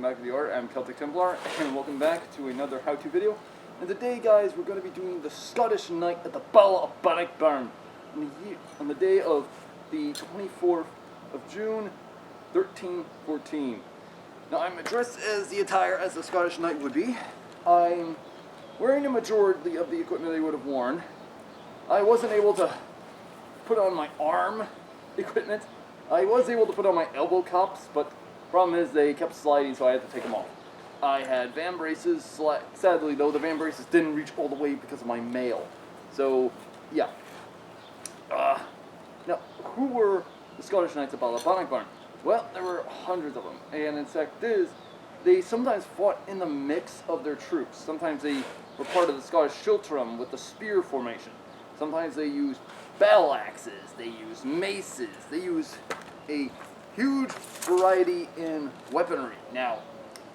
welcome back to the art. I'm Celtic Templar, and welcome back to another how-to video. And today, guys, we're going to be doing the Scottish Knight at the Battle of Bannockburn on the day of the 24th of June, 1314. Now, I'm dressed as the attire as the Scottish Knight would be. I'm wearing a majority of the equipment they would have worn. I wasn't able to put on my arm equipment. I was able to put on my elbow cups, but problem is they kept sliding, so I had to take them off. I had van braces. Sadly, though, the van braces didn't reach all the way because of my mail. So, yeah. Now, who were the Scottish Knights of Bannockburn? Well, there were hundreds of them, and in fact, they sometimes fought in the mix of their troops. Sometimes they were part of the Scottish Schiltrum with the spear formation. Sometimes they used battle axes, they used maces, they used a huge variety in weaponry. Now,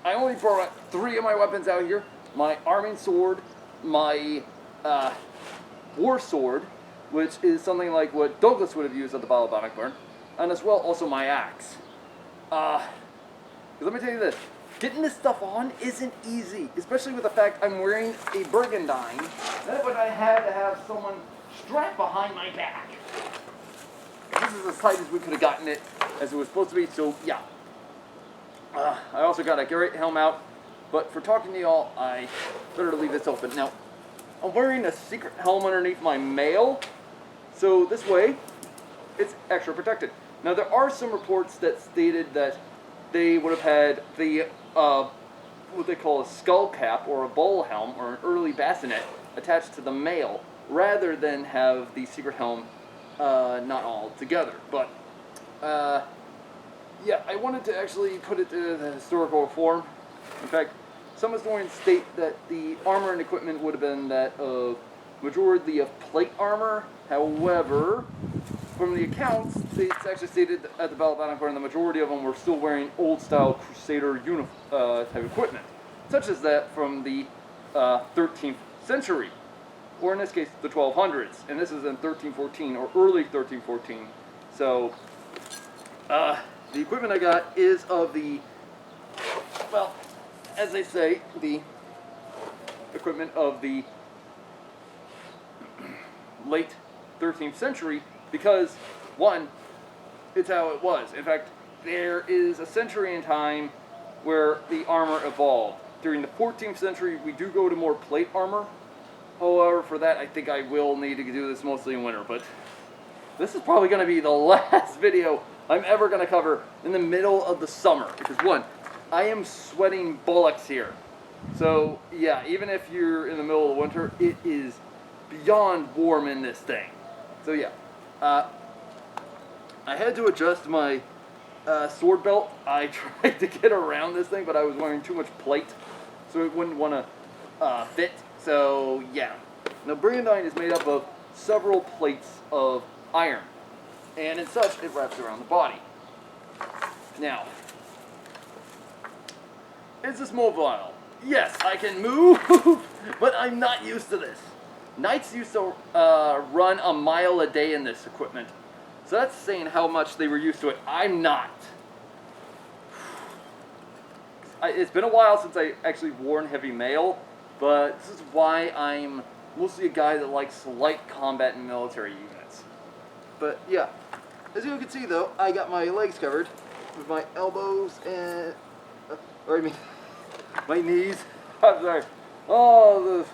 I only brought 3 of my weapons out here. My arming sword, my war sword, which is something like what Douglas would have used at the Battle of Bannockburn, and as well also my axe. Let me tell you this, getting this stuff on isn't easy, especially with the fact I'm wearing a burgundine. That would I had to have someone strapped behind my back. This is as tight as we could have gotten it as it was supposed to be, so yeah. I also got a great helm out, but for talking to y'all, I better leave this open. Now, I'm wearing a secret helm underneath my mail, so this way, it's extra protected. Now, there are some reports that stated that they would have had the, what they call a skull cap, or a bull helm, or an early bassinet attached to the mail, rather than have the secret helm not all together. But, yeah, I wanted to actually put it to the historical form. In fact, some historians state that the armor and equipment would have been that of majority of plate armor. However, from the accounts, it's actually stated at the Battle of Bannockburn the majority of them were still wearing old-style Crusader type equipment, such as that from the 13th century, or in this case, the 1200s. And this is in 1314, or early 1314. So, the equipment I got is of the, well, as they say, the equipment of the late 13th century, because, one, it's how it was. In fact, there is a century in time where the armor evolved. During the 14th century, we do go to more plate armor. However, for that, I think I will need to do this mostly in winter, but this is probably going to be the last video I'm ever going to cover in the middle of the summer, because one, I am sweating bullocks here. So, yeah, even if you're in the middle of the winter, it is beyond warm in this thing. So, yeah. I had to adjust my sword belt. I tried to get around this thing, but I was wearing too much plate, so it wouldn't want to fit. So, yeah. Now, brigandine is made up of several plates of iron, and in such, it wraps around the body. Now, is this mobile? Yes, I can move, but I'm not used to this. Knights used to run a mile a day in this equipment, so that's saying how much they were used to it. I'm not. It's been a while since I actually worn heavy mail, but this is why I'm mostly a guy that likes light combat and military units. But yeah, as you can see though, I got my legs covered with my elbows and, my knees. I'm sorry. Oh,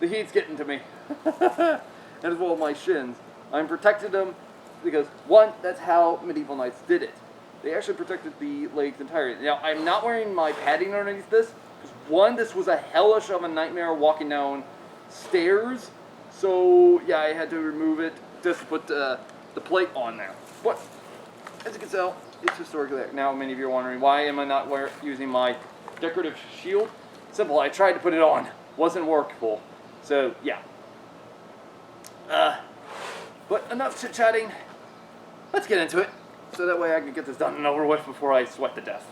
the heat's getting to me. And as well my shins. I'm protected them because, one, that's how medieval knights did it. They actually protected the legs entirely. Now, I'm not wearing my padding underneath this, because one, this was a hellish of a nightmare walking down stairs. So, yeah, I had to remove it just to put the plate on there. But, as you can tell, it's historically. Now, many of you are wondering, why am I not using my decorative shield? Simple, I tried to put it on. Wasn't workable. So, yeah. But enough chit-chatting. Let's get into it, so that way I can get this done and over with before I sweat to death.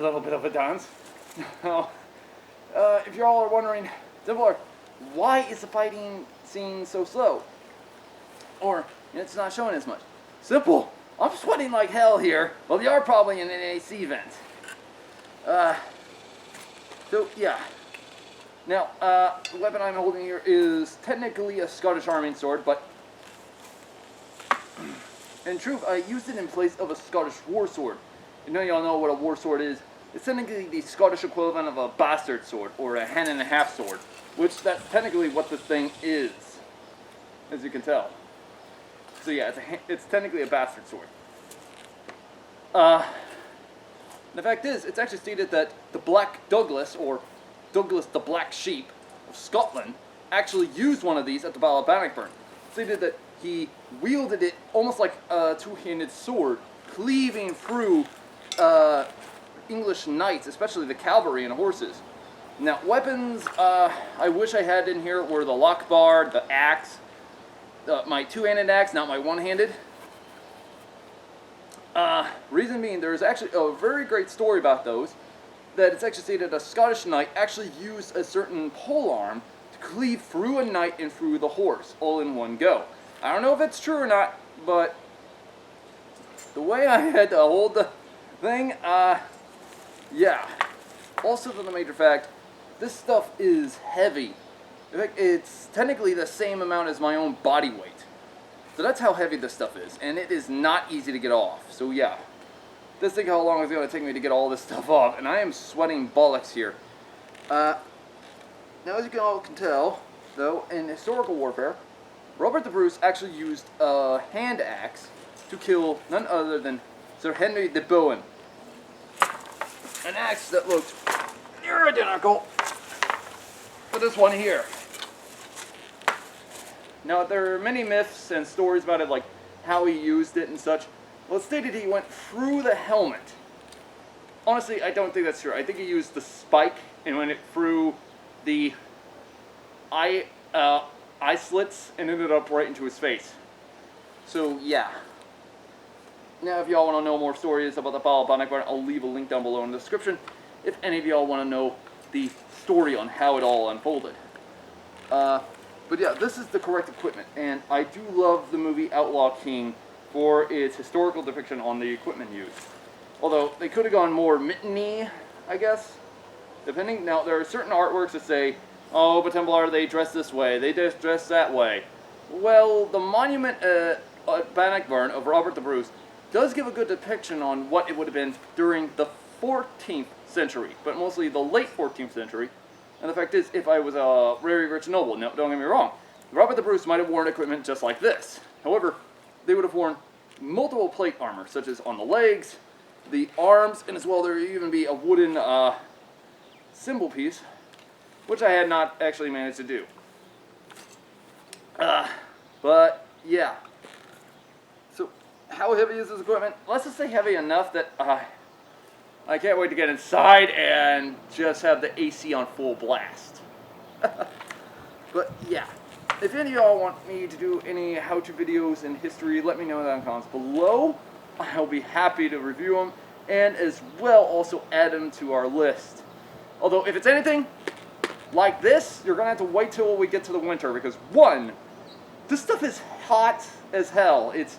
little bit of a dance. Now, if y'all are wondering, simpler, why is the fighting scene so slow? Or it's not showing as much. Simple. I'm sweating like hell here. Well, you are probably in an AC vent. So yeah. Now, the weapon I'm holding here is technically a Scottish arming sword, but in truth, I used it in place of a Scottish war sword. You know, y'all know what a war sword is. It's technically the Scottish equivalent of a bastard sword, or a hand and a half sword, which that's technically what this thing is, as you can tell. So yeah, it's technically a bastard sword. The fact is, it's actually stated that the Black Douglas, or Douglas the Black Sheep of Scotland, actually used one of these at the Battle of Bannockburn. It stated that he wielded it almost like a two-handed sword, cleaving through English knights, especially the cavalry and horses. Now, weapons I wish I had in here were the lockbar, the axe, my two-handed axe, not my one-handed. Reason being, there's actually a very great story about those, that it's actually stated a Scottish knight actually used a certain polearm to cleave through a knight and through the horse, all in one go. I don't know if it's true or not, but the way I had to hold the thing, yeah. Also, the major fact, this stuff is heavy. In fact, it's technically the same amount as my own body weight. So that's how heavy this stuff is, and it is not easy to get off. So yeah, just think how long it's going to take me to get all this stuff off, and I am sweating bollocks here. Now, as you all can tell, though, in historical warfare, Robert the Bruce actually used a hand axe to kill none other than Sir Henry de Bohun. An axe that looked near identical to this one here. Now, there are many myths and stories about it, like how he used it and such. Well, it's stated he went through the helmet. Honestly, I don't think that's true. I think he used the spike and went through the eye slits and ended up right into his face. So, yeah. Now, if y'all want to know more stories about the Battle of Bannockburn, I'll leave a link down below in the description if any of y'all want to know the story on how it all unfolded. But yeah, this is the correct equipment, and I do love the movie Outlaw King for its historical depiction on the equipment used. Although, they could have gone more mitten-y, I guess, depending. Now, there are certain artworks that say, oh, but Templar, they dress this way, they just dress that way. Well, the monument at Bannockburn of Robert the Bruce does give a good depiction on what it would have been during the 14th century, but mostly the late 14th century. And the fact is, if I was a very rich noble, no, don't get me wrong, Robert the Bruce might have worn equipment just like this. However, they would have worn multiple plate armor, such as on the legs, the arms, and as well there would even be a wooden symbol piece, which I had not actually managed to do. But yeah. So, how heavy is this equipment? Let's just say heavy enough that I can't wait to get inside and just have the AC on full blast. But yeah, if any of y'all want me to do any how-to videos in history, let me know in the comments below. I'll be happy to review them, and as well also add them to our list. Although if it's anything like this, you're going to have to wait till we get to the winter, because one, this stuff is hot as hell. It's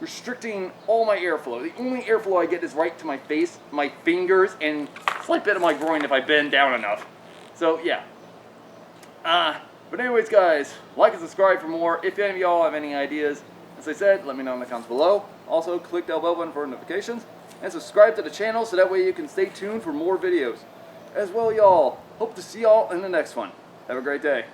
restricting all my airflow. The only airflow I get is right to my face, my fingers, and a slight bit of my groin if I bend down enough. So yeah. But anyways, guys, like and subscribe for more. If any of y'all have any ideas, as I said, let me know in the comments below. Also, click that bell button for notifications, and subscribe to the channel so that way you can stay tuned for more videos. As well, y'all, hope to see y'all in the next one. Have a great day.